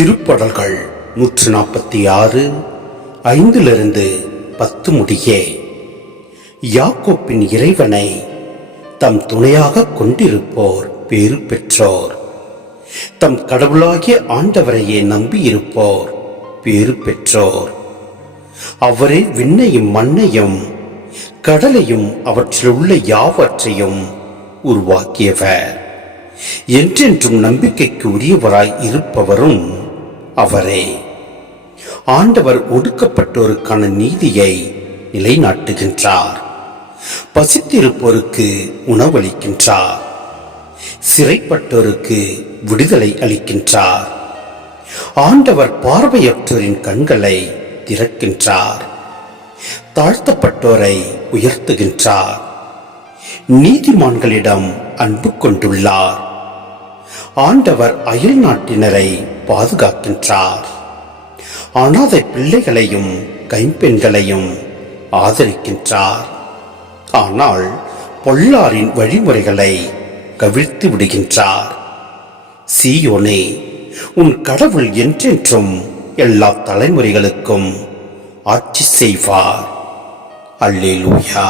திருப்படல்கள் நூற்று நாற்பத்தி ஆறு ஐந்திலிருந்து பத்து முடியே. யாக்கோப்பின் இறைவனை தம் துணையாக கொண்டிருப்போர் பேறு பெற்றோர். தம் கடவுளாகிய ஆண்டவரையே நம்பியிருப்போர் பேறு பெற்றோர். அவரே விண்ணையும் மண்ணையும் கடலையும் அவற்றில் உள்ள யாவற்றையும் உருவாக்கியவர். என்றென்றும் நம்பிக்கைக்கு உரியவராய் இருப்பவரும் அவரே. ஆண்டவர் ஒடுக்கப்பட்டோருக்கான நீதியை நிலைநாட்டுகின்றார். பசித்திருப்போருக்கு உணவளிக்கின்றார். சிறைப்பட்டோருக்கு விடுதலை அளிக்கின்றார். ஆண்டவர் பார்வையற்றோரின் கண்களை திறக்கின்றார். தாழ்த்தப்பட்டோரை உயர்த்துகின்றார். நீதிமான்களிடம் அன்பு கொண்டுள்ளார். ஆண்டவர் அயல் நாட்டினரை பாதுகாக்கின்றார். அனாதை பிள்ளைகளையும் கைம்பெண்களையும் ஆதரிக்கின்றார். ஆனால் பொல்லாரின் வழிமுறைகளை கவிழ்த்து விடுகின்றார். சீயோனே உன் கடவுள் என்றென்றும் எல்லா தலைமுறைகளுக்கும் ஆட்சி செய்வார். அல்லேலூயா.